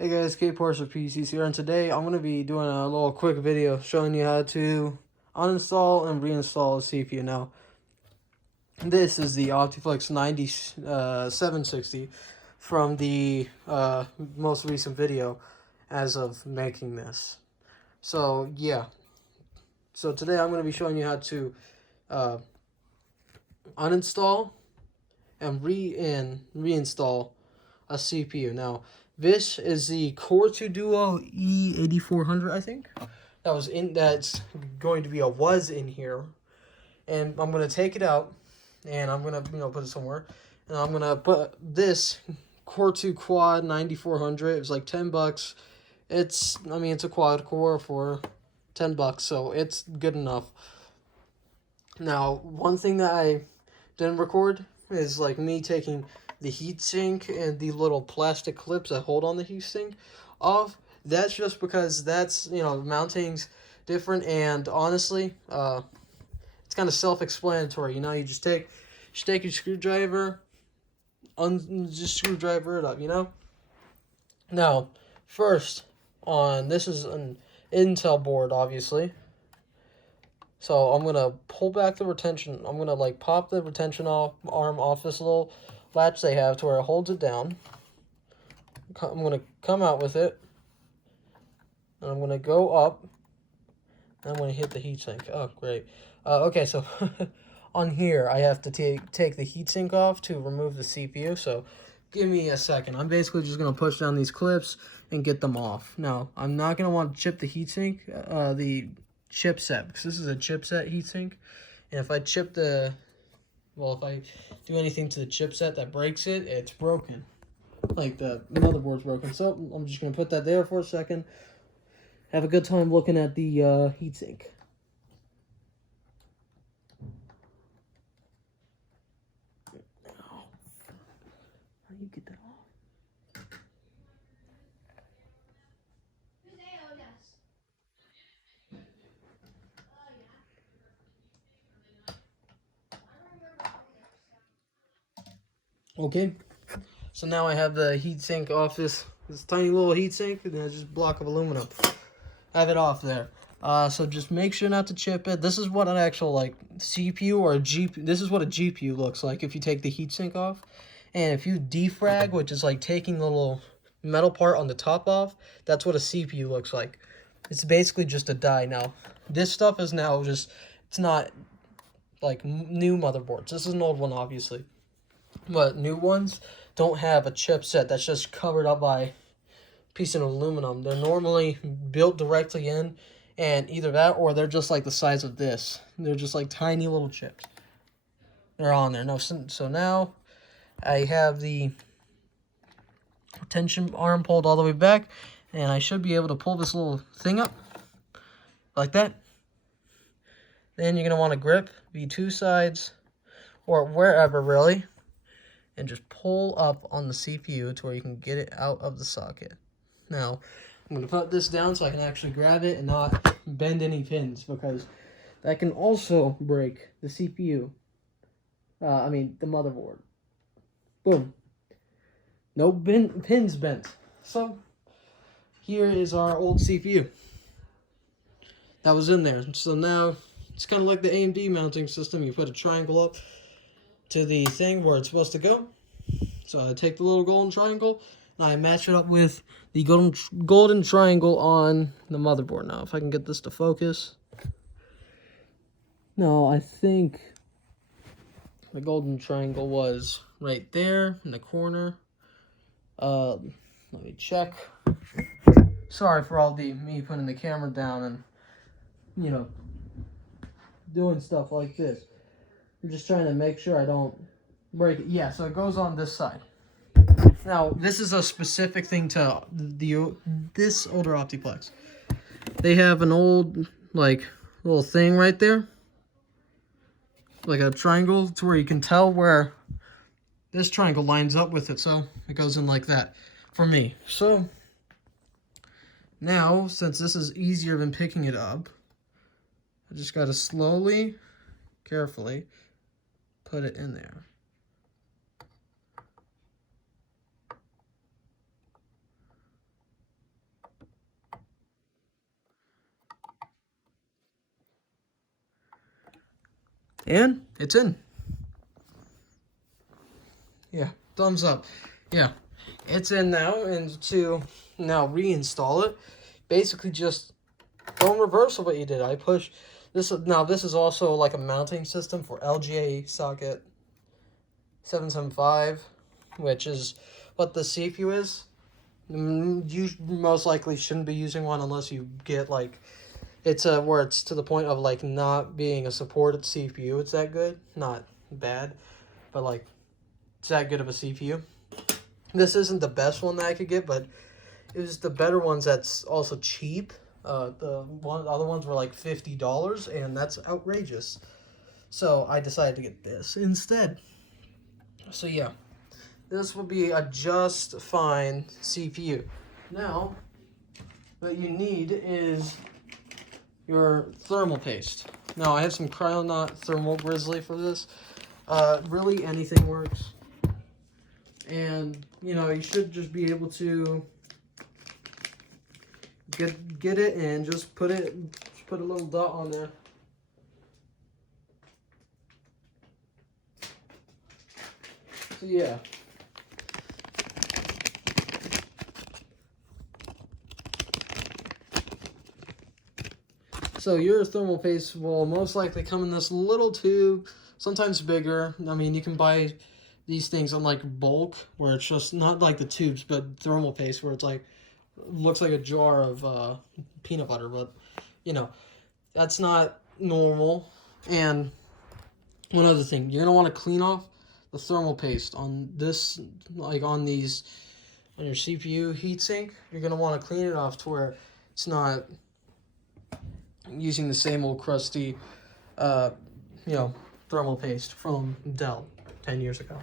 Hey guys, K Parts of PCs here, and today I'm going to be doing a little quick video showing you how to uninstall and reinstall a CPU. Now, this is the Optiflex 9760 from the most recent video as of making this. So, yeah. So today I'm going to be showing you how to uh, uninstall and reinstall a CPU. Now, this is the Core 2 Duo E8400, I think. That's going to be was in here. And I'm going to take it out and I'm going to, put it somewhere. And I'm going to put this Core 2 Quad 9400. It was like $10. It's a quad core for $10, so it's good enough. Now, one thing that I didn't record is like me taking the heatsink and the little plastic clips that hold on the heatsink off. That's just because that's, mounting's different, and honestly, it's kind of self-explanatory. You just take your screwdriver, just screwdriver it up. Now, first this is an Intel board, obviously. So I'm gonna pull back the retention. I'm gonna pop the retention arm off this little latch they have to where it holds it down. I'm gonna come out with it, and I'm gonna go up, and I'm gonna hit the heatsink. Oh, great. Okay, so on here I have to take the heatsink off to remove the CPU. So give me a second. I'm basically just gonna push down these clips and get them off. Now I'm not gonna want to chip the heatsink, the chipset, because this is a chipset heatsink, and if I if I do anything to the chipset that breaks it, it's broken. Like the motherboard's broken. So I'm just gonna put that there for a second. Have a good time looking at the heatsink. How do you get that off? Okay, so now I have the heatsink off this tiny little heatsink, and then just a block of aluminum. I have it off there. So just make sure not to chip it. This is what an actual CPU or a GPU. This is what a GPU looks like if you take the heatsink off, and if you defrag, which is like taking the little metal part on the top off, that's what a CPU looks like. It's basically just a die. Now, this stuff is now just, it's not like new motherboards. This is an old one, obviously. But new ones don't have a chipset that's just covered up by a piece of aluminum. They're normally built directly in, and either that or they're just like the size of this. They're just like tiny little chips. They're on there. No, so now I have the retention arm pulled all the way back, and I should be able to pull this little thing up like that. Then you're going to want to grip the two sides, or wherever really, and just pull up on the CPU to where you can get it out of the socket. Now, I'm going to put this down so I can actually grab it and not bend any pins, because that can also break the CPU. The motherboard. Boom. No pins bent. So, here is our old CPU that was in there. So now, it's kind of like the AMD mounting system. You put a triangle up to the thing where it's supposed to go. So I take the little golden triangle and I match it up with the golden triangle on the motherboard. Now, if I can get this to focus. No, I think the golden triangle was right there in the corner. Let me check. Sorry for all me putting the camera down and, doing stuff like this. I'm just trying to make sure I don't break it. Yeah, so it goes on this side. Now, this is a specific thing to this older Optiplex. They have an old, little thing right there. Like a triangle to where you can tell where this triangle lines up with it. So, it goes in like that for me. So, now, since this is easier than picking it up, I just got to slowly, carefully put it in there. And it's in. Yeah, thumbs up. Yeah, it's in now, and to now reinstall it, basically just go in reverse of what you did. I push this. Now this is also like a mounting system for LGA socket 775, which is what the CPU is. You most likely shouldn't be using one unless you get like it's where it's to the point of like not being a supported CPU. It's that good, not bad, but like it's that good of a CPU. This isn't the best one that I could get, but it was the better ones that's also cheap. The other ones were like $50, and that's outrageous. So I decided to get this instead. So yeah, this will be a just fine CPU. Now, what you need is your thermal paste. Now I have some Cryonaut Thermal Grizzly for this. Really anything works. And you know, you should just be able to get it and just put a little dot on there. So yeah. So your thermal paste will most likely come in this little tube, sometimes bigger. I mean, you can buy these things in like bulk, where it's just not like the tubes, but thermal paste, where it's like looks like a jar of peanut butter, but you know, that's not normal. And one other thing, you're gonna want to clean off the thermal paste on this, like on these, on your CPU heatsink. You're gonna want to clean it off to where it's not using the same old crusty, you know, thermal paste from Dell 10 years ago.